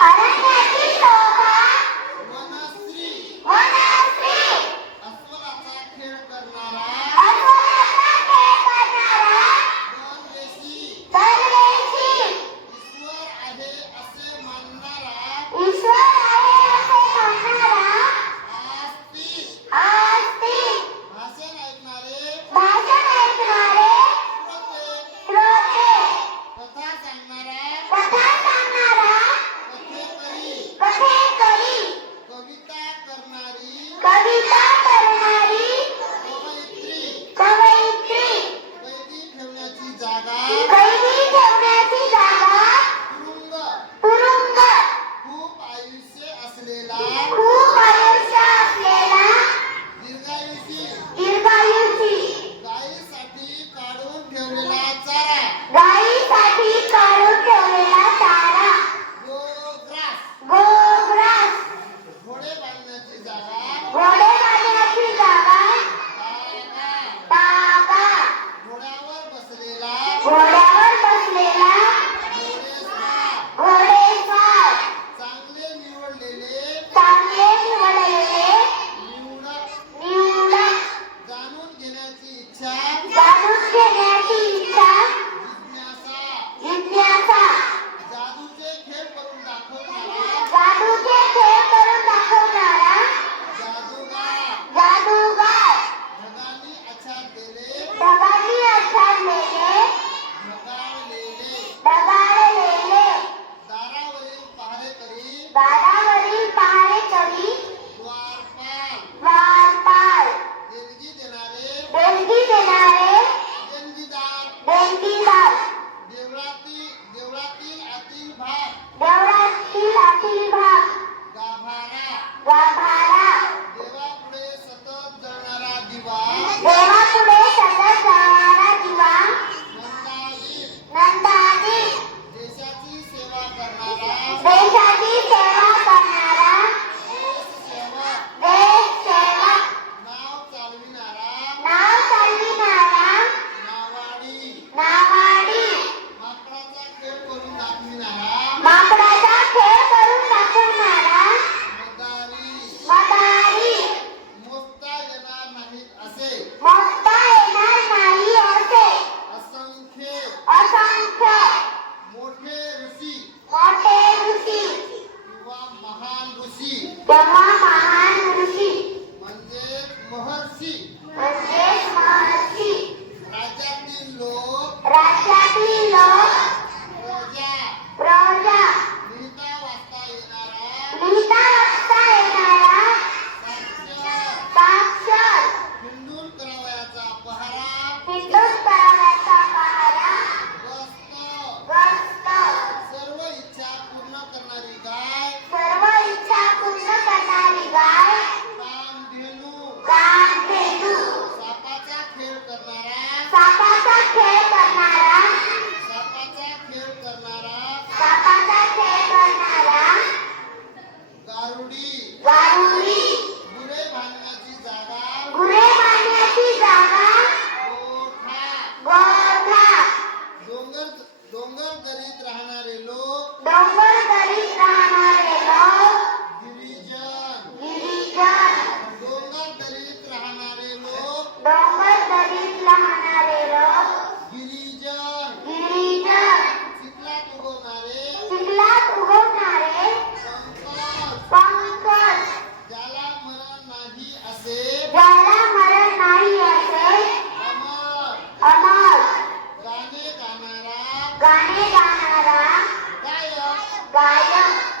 அரங்க ছয়টা Bye. si गायक गायक